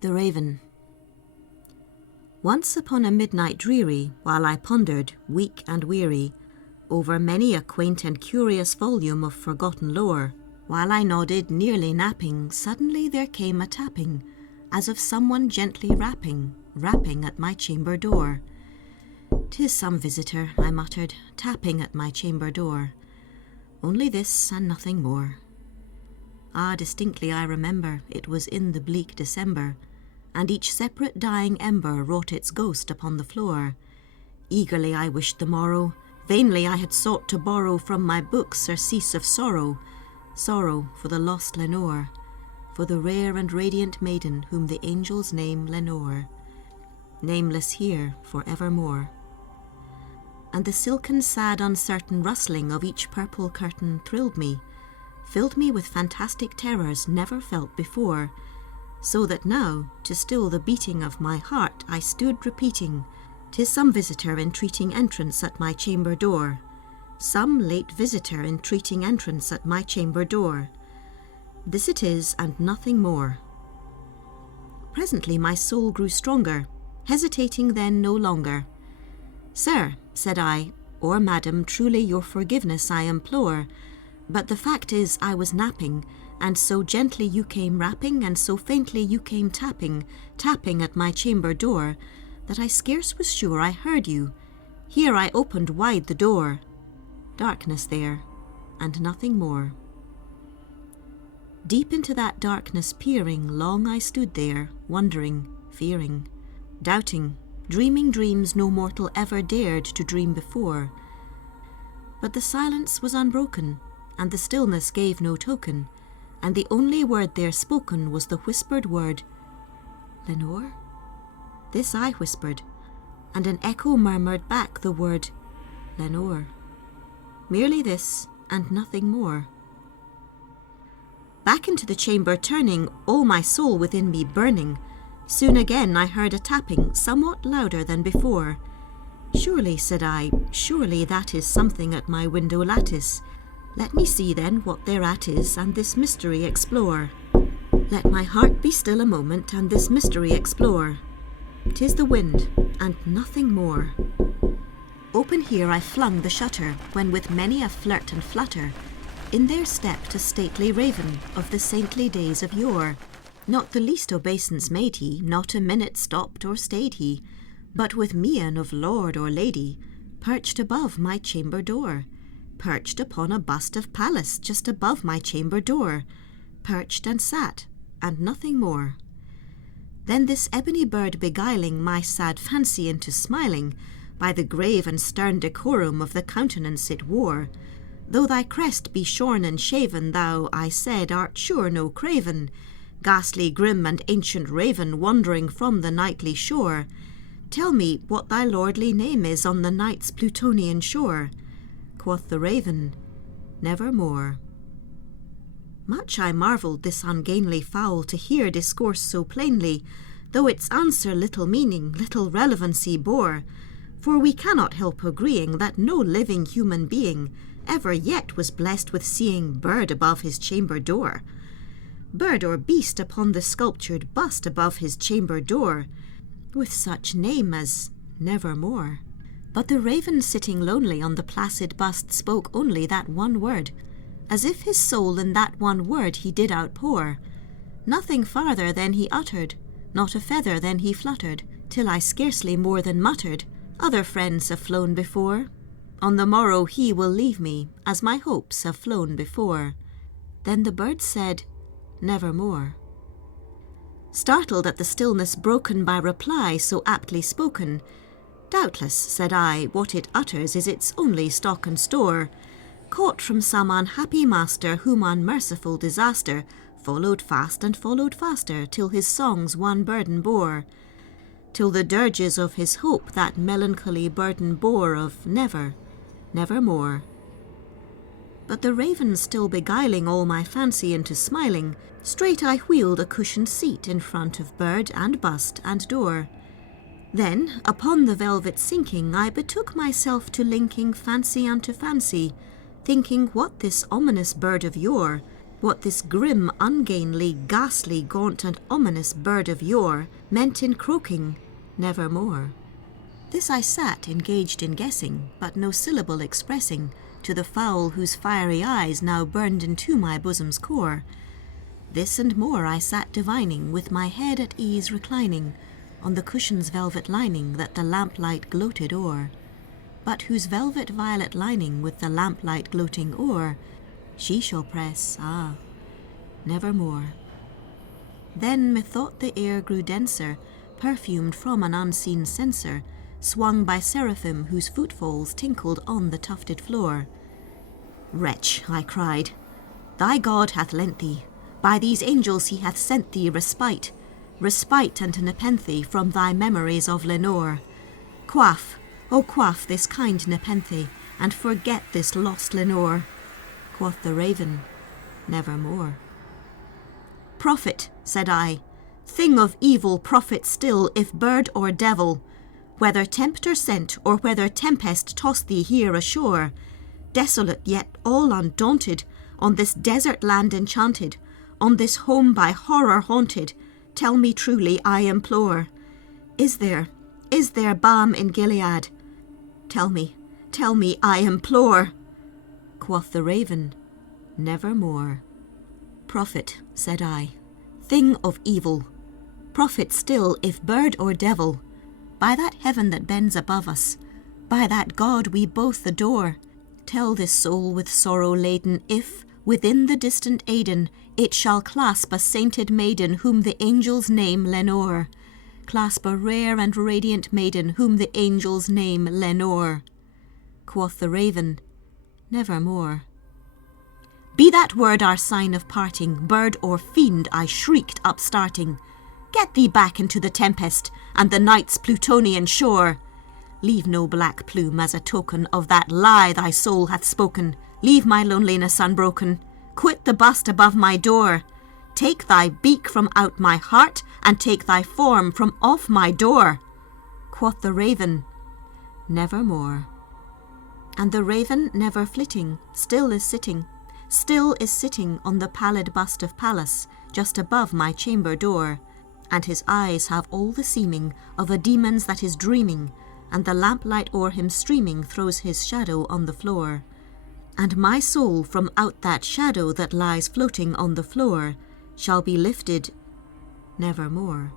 The Raven. Once upon a midnight dreary, while I pondered, weak and weary, over many a quaint and curious volume of forgotten lore, while I nodded, nearly napping, suddenly there came a tapping, as of someone gently rapping at my chamber door. "'Tis some visitor," I muttered, "tapping at my chamber door. Only this and nothing more." Ah, distinctly I remember, it was in the bleak December, and each separate dying ember wrought its ghost upon the floor. Eagerly I wished the morrow, vainly I had sought to borrow from my books surcease of sorrow, sorrow for the lost Lenore, for the rare and radiant maiden whom the angels name Lenore, nameless here for evermore. And the silken, sad, uncertain rustling of each purple curtain thrilled me, filled me with fantastic terrors never felt before, so that now, to still the beating of my heart, I stood repeating, "'Tis some visitor entreating entrance at my chamber door, some late visitor entreating entrance at my chamber door. This it is, and nothing more." Presently my soul grew stronger, hesitating then no longer. "Sir," said I, "or madam, truly your forgiveness I implore, but the fact is I was napping, and so gently you came rapping, and so faintly you came tapping at my chamber door, that I scarce was sure I heard you. Here I opened wide the door. Darkness there, and nothing more." Deep into that darkness peering, long I stood there, wondering, fearing, doubting, dreaming dreams no mortal ever dared to dream before. But the silence was unbroken, and the stillness gave no token, and the only word there spoken was the whispered word, "Lenore?" This I whispered, and an echo murmured back the word, "Lenore." Merely this, and nothing more. Back into the chamber turning, all my soul within me burning, soon again I heard a tapping, somewhat louder than before. "Surely," said I, "surely that is something at my window lattice. Let me see then what thereat is, and this mystery explore. Let my heart be still a moment, and this mystery explore. 'Tis the wind, and nothing more." Open here I flung the shutter, when with many a flirt and flutter, in there stepped a stately raven of the saintly days of yore. Not the least obeisance made he, not a minute stopped or stayed he, but with mien of lord or lady, perched above my chamber door, perched upon a bust of Pallas just above my chamber door, perched and sat, and nothing more. Then this ebony bird beguiling my sad fancy into smiling, by the grave and stern decorum of the countenance it wore, "Though thy crest be shorn and shaven, thou," I said, "art sure no craven, ghastly, grim, and ancient raven, wandering from the nightly shore. Tell me what thy lordly name is on the night's Plutonian shore." Quoth the raven, "Nevermore." Much I marvelled this ungainly fowl to hear discourse so plainly, though its answer little meaning, little relevancy bore, for we cannot help agreeing that no living human being ever yet was blessed with seeing bird above his chamber door, bird or beast upon the sculptured bust above his chamber door, with such name as Nevermore. But the raven sitting lonely on the placid bust spoke only that one word, as if his soul in that one word he did outpour. Nothing farther than he uttered, not a feather than he fluttered, till I scarcely more than muttered, "Other friends have flown before. On the morrow he will leave me, as my hopes have flown before." Then the bird said, "Nevermore." Startled at the stillness broken by reply so aptly spoken, "Doubtless," said I, "what it utters is its only stock and store, caught from some unhappy master whom unmerciful disaster followed fast and followed faster, till his songs one burden bore, till the dirges of his hope that melancholy burden bore of never, nevermore." But the raven still beguiling all my fancy into smiling, straight I wheeled a cushioned seat in front of bird and bust and door. Then, upon the velvet sinking, I betook myself to linking fancy unto fancy, thinking what this ominous bird of yore what this grim, ungainly, ghastly, gaunt and ominous bird of yore meant in croaking nevermore. This I sat engaged in guessing, but no syllable expressing to the fowl whose fiery eyes now burned into my bosom's core. This and more I sat divining, with my head at ease reclining on the cushion's velvet lining that the lamplight gloated o'er, but whose velvet violet lining with the lamplight gloating o'er she shall press, nevermore. Then methought the air grew denser, perfumed from an unseen censer, swung by seraphim whose footfalls tinkled on the tufted floor. Wretch, I cried, thy God hath lent thee, by these angels he hath sent thee respite, respite and nepenthe from thy memories of Lenore. Quaff, O quaff this kind nepenthe, and forget this lost Lenore. Quoth the raven, nevermore. Prophet, said I, thing of evil, prophet still, if bird or devil, whether tempter sent or whether tempest tossed thee here ashore, desolate yet all undaunted, on this desert land enchanted, on this home by horror haunted, tell me truly, I implore, is there balm in Gilead? Tell me, I implore. Quoth the raven, nevermore. Prophet, said I, thing of evil, prophet still, if bird or devil, by that heaven that bends above us, by that God we both adore, tell this soul with sorrow laden if, within the distant Aidenn, it shall clasp a sainted maiden whom the angels name Lenore, clasp a rare and radiant maiden whom the angels name Lenore. Quoth the raven, nevermore. Be that word our sign of parting, bird or fiend, I shrieked upstarting. Get thee back into the tempest and the night's Plutonian shore. Leave no black plume as a token of that lie thy soul hath spoken. Leave my loneliness unbroken. Quit the bust above my door. Take thy beak from out my heart, and take thy form from off my door. Quoth the raven, nevermore. And the raven, never flitting, still is sitting on the pallid bust of Pallas, just above my chamber door, and his eyes have all the seeming of a demon's that is dreaming, and the lamplight o'er him streaming throws his shadow on the floor. And my soul from out that shadow that lies floating on the floor shall be lifted nevermore.